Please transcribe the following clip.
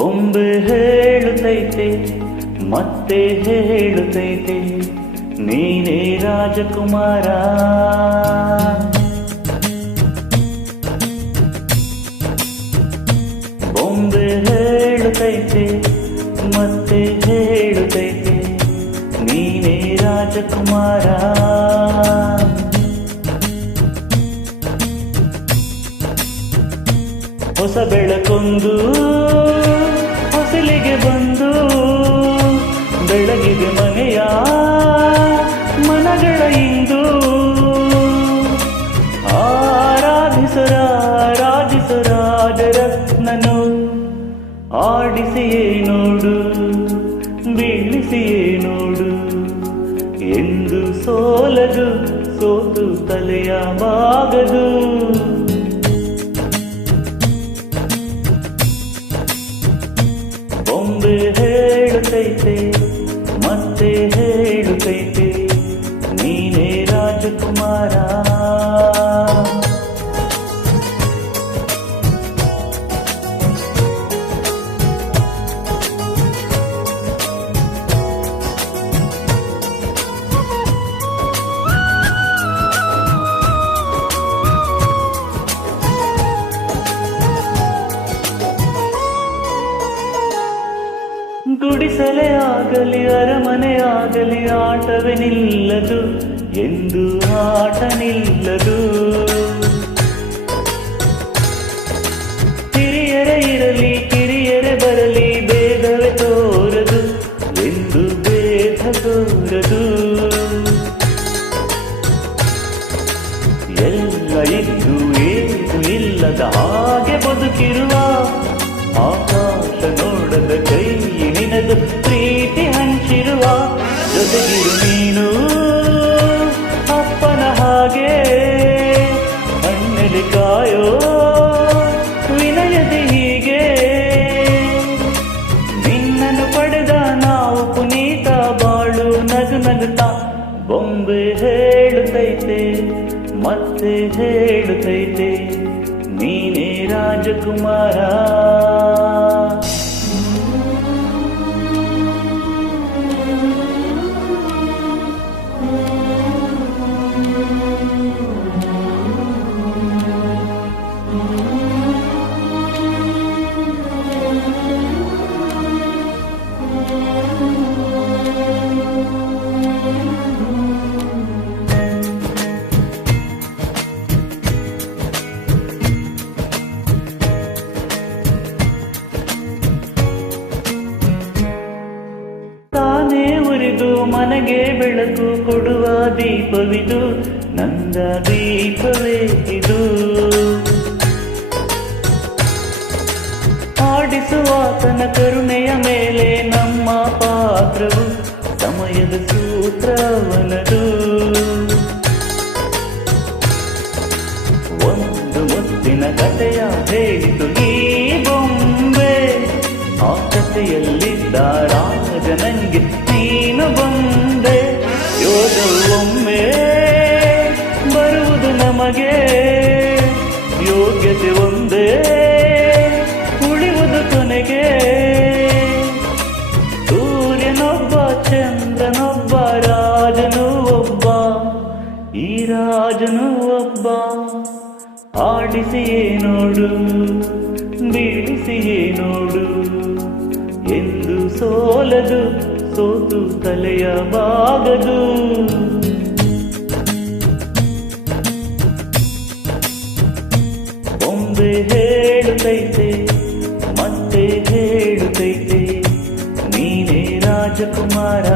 ಬೊಂಬೆ ಹೇಳುತ್ತೈತೆ ಮತ್ತೆ ಹೇಳುತ್ತೈತೆ ನೀನೇ ರಾಜಕುಮಾರ. ಬೊಂಬೆ ಹೇಳುತ್ತೈತೆ ಮತ್ತೆ ಹೇಳುತ್ತೈತೆ ನೀನೇ ರಾಜಕುಮಾರ. ಹೊಸ ಬೆಳಕೊಂದು ಹೊಸಲಿಗೆ ಬಂದು ಬೆಳಗಿದೆ ಮನೆಯ ಮನಗಳ ಇಂದು. ಆರಾಧಿಸು ರಾಜರತ್ನನು, ಆಡಿಸಿಯೇ ನೋಡು ಬೀಳಿಸಿಯೇ ನೋಡು, ಎಂದು ಸೋಲದು ಸೋತು ತಲೆಯ ಬಾಗದು. ಬೊಂಬೆ ಹೇಳುತ್ತೈತೆ ಮತ್ತೆ ಹೇಳುತ್ತೈತೆ ನೀನೇ ರಾಜಕುಮಾರ. ಗುಡಿಸಲೇ ಆಗಲಿ ಅರಮನೆ ಆಗಲಿ ಆಟವೇ ನಿಲ್ಲದು ಎಂದು ಆಟ ನಿಲ್ಲದು. ಹಿರಿಯರೇ ಇರಲಿ ಕಿರಿಯರೇ ಬರಲಿ ಭೇದವೇ ತೋರದು ಎಂದು ಭೇದ ತೋರದು. ಎಲ್ಲ ಇದ್ದು ಏನು ಇಲ್ಲದ ಹಾಗೆ ಬದುಕಿರುವ ಆಕಾಶ ನೋಡದ ಕೈ ನಿನದು ಪ್ರೀತಿ ಹಂಚಿರುವ. ಜೊತೆಗಿರು ನೀನು ಅಪ್ಪನ ಹಾಗೆ ಹಣ್ಣೆಲೆ ಕಾಯೋ ವಿನಯದೆ ಹೀಗೆ. ನಿನ್ನನ್ನು ಪಡೆದ ನಾವು ಪುನೀತ ಬಾಳು ನಗು ನಗುತ್ತಾ. ಬೊಂಬೆ ಹೇಳುತ್ತೈತೆ ಮತ್ತೆ ಹೇಳುತ್ತೈತೆ ನೀನೇ ರಾಜಕುಮಾರ. ತಾನೇ ಉರಿದು ಮನೆಗೆ ಬೆಳಕು ಕೊಡುವ ದೀಪವಿದು, ನಂದ ದೀಪವೇ ಇದು. ಆಡಿಸುವಾತನ ಕರುಣೆಯ ಮೇಲೆ ನಮ್ಮ ಪಾತ್ರವು, ಸಮಯದ ಸೂತ್ರವನದು. ಒಂದು ಮುತ್ತಿನ ಕಥೆಯ ಹೇಳಿತು ಈ ಬೊಂಬೆ, ಆ ಕಥೆಯಲ್ಲಿದ್ದ ರಾಜ ನಂಗೆ ನೀನು ಬಂದೆ. ಯೋಗವೊಮ್ಮೆ ಬರುವುದು ನಮಗೆ, ಯೋಗ್ಯತೆ ಒಂದೇ ಉಳಿಯುವುದು ಕೊನೆಗೆ. ಸೂರ್ಯನೊಬ್ಬ ಚಂದ್ರನೊಬ್ಬ ರಾಜನು ಒಬ್ಬ, ಈ ರಾಜನು ಒಬ್ಬ. ಆಡಿಸಿಯೇ ನೋಡು ಬೀಳಿಸಿಯೇ ನೋಡು, ಎಂದು ಸೋಲದು ಸೋತು ತಲೆಯ ಬಾಗದು. ಬೊಂಬೆ ಹೇಳುತ್ತೈತೆ ಮತ್ತೆ ಹೇಳುತ್ತೈತೆ ನೀನೇ ರಾಜಕುಮಾರ.